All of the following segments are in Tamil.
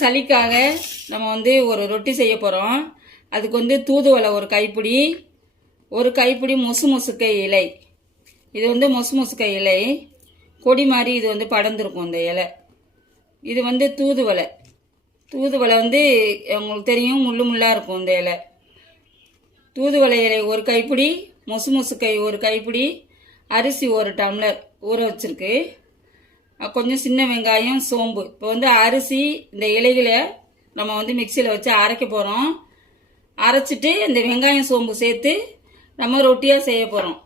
சளிக்காக நம்ம ஒரு ரொட்டி செய்ய போகிறோம். அதுக்கு தூதுவளை ஒரு கைப்பிடி மொசு மொசுக்கை இலை. இது மொசு முசுக்கை இலை கொடி மாதிரி இது படர்ந்துருக்கும் இந்த இலை. இது தூதுவளை. தூதுவளை உங்களுக்கு தெரியும், முள்ளு முள்ளாக இருக்கும் இந்த இலை. தூதுவளை இலை ஒரு கைப்பிடி, மொசு முசுக்கை ஒரு கைப்பிடி, அரிசி ஒரு டம்ளர் ஊற வச்சிருக்கு, கொஞ்சம் சின்ன வெங்காயம், சோம்பு. இப்போ அரிசி இந்த இலைகளை நம்ம மிக்சியில் வச்சு அரைக்க போகிறோம். அரைச்சிட்டு இந்த வெங்காயம் சோம்பு சேர்த்து நம்ம ரொட்டியாக செய்ய போகிறோம்.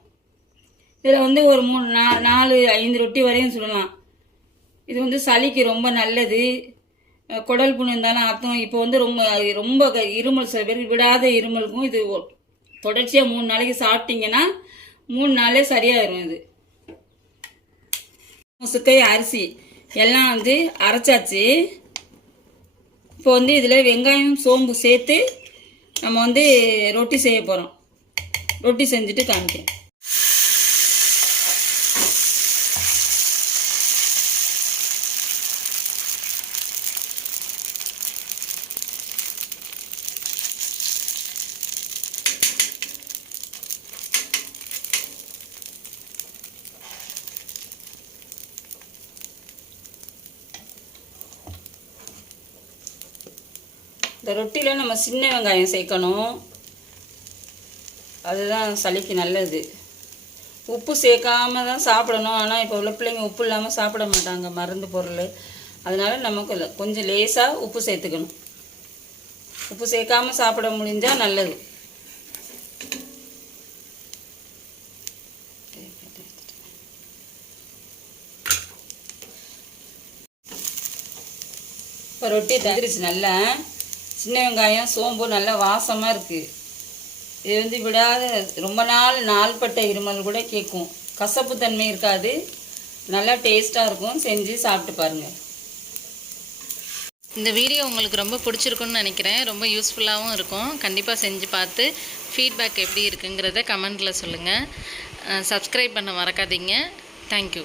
இதில் ஒரு 4-5 ரொட்டி வரையும் சுடலாம். இது சளிக்கு ரொம்ப நல்லது. குடல் புண்ணு இருந்தாலும் அர்த்தம். இப்போ ரொம்ப ரொம்ப இருமல், சில பேர் விடாத இருமலுக்கும் இது தொடர்ச்சியாக 3 நாளைக்கு சாப்பிட்டீங்கன்னா 3 நாளே சரியாயிரும். இது முசுக்கை அரிசி எல்லாம் அரைச்சாச்சு. இப்போ இதில் வெங்காயம் சோம்பு சேர்த்து நம்ம ரொட்டி செய்ய போகிறோம். ரொட்டி செஞ்சுட்டு காமிக்கிறேன். இந்த ரொட்டியில் நம்ம சின்ன வெங்காயம் சேர்க்கணும். அதுதான் சளிக்கு நல்லது. உப்பு சேர்க்காம தான் சாப்பிடணும். ஆனால் இப்போ உள்ள பிள்ளைங்க உப்பு இல்லாமல் சாப்பிட மாட்டாங்க, மருந்து பொருள். அதனால் நமக்கு கொஞ்சம் லேசாக உப்பு சேர்த்துக்கணும். உப்பு சேர்க்காம சாப்பிட முடிஞ்சால் நல்லது. இப்போ ரொட்டி தந்துருச்சு. நல்லா சின்ன வெங்காயம் சோம்பு நல்லா வாசமாக இருக்குது. இது விடாத ரொம்ப நாள்பட்ட இருமல் கூட கேட்கும். கசப்பு தன்மை இருக்காது, நல்லா டேஸ்ட்டாக இருக்கும். செஞ்சு சாப்பிட்டு பாருங்கள். இந்த வீடியோ உங்களுக்கு ரொம்ப பிடிச்சிருக்குன்னு நினைக்கிறேன். ரொம்ப யூஸ்ஃபுல்லாகவும் இருக்கும். கண்டிப்பாக செஞ்சு பார்த்து ஃபீட்பேக் எப்படி இருக்குங்கிறத கமெண்ட்டில் சொல்லுங்கள். சப்ஸ்கிரைப் பண்ண மறக்காதீங்க. தேங்க்யூ.